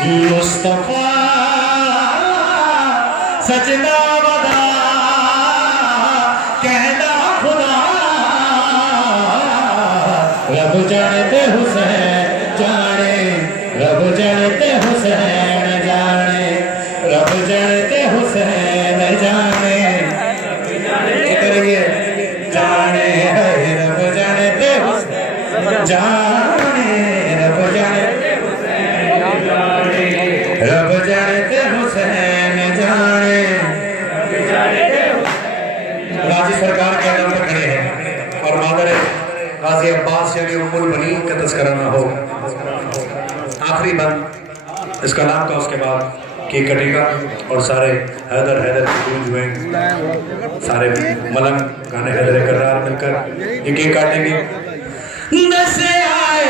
मुस्तफा सजदा वदा कहना खुदा रब जानते हुसैन जाने रब जानते हुसैन जाने रब जानते हुसैन जाने करिए जाने रब जानते हुसैन जाने रब जानते रब जानते हुसैन जाने गाजी सरकार के नाम पर खड़े हैं और मादर गाजी अब्बास यानी उम्मुल बनीन का तज़किरा ना हो। आखिरी बंद इसका नाम का उसके बाद केक कटेगा और सारे हैदर हैदर की गूंज में सारे मलंग गाने हैदर करार मिलकर ये केक काटेंगे। नसे आए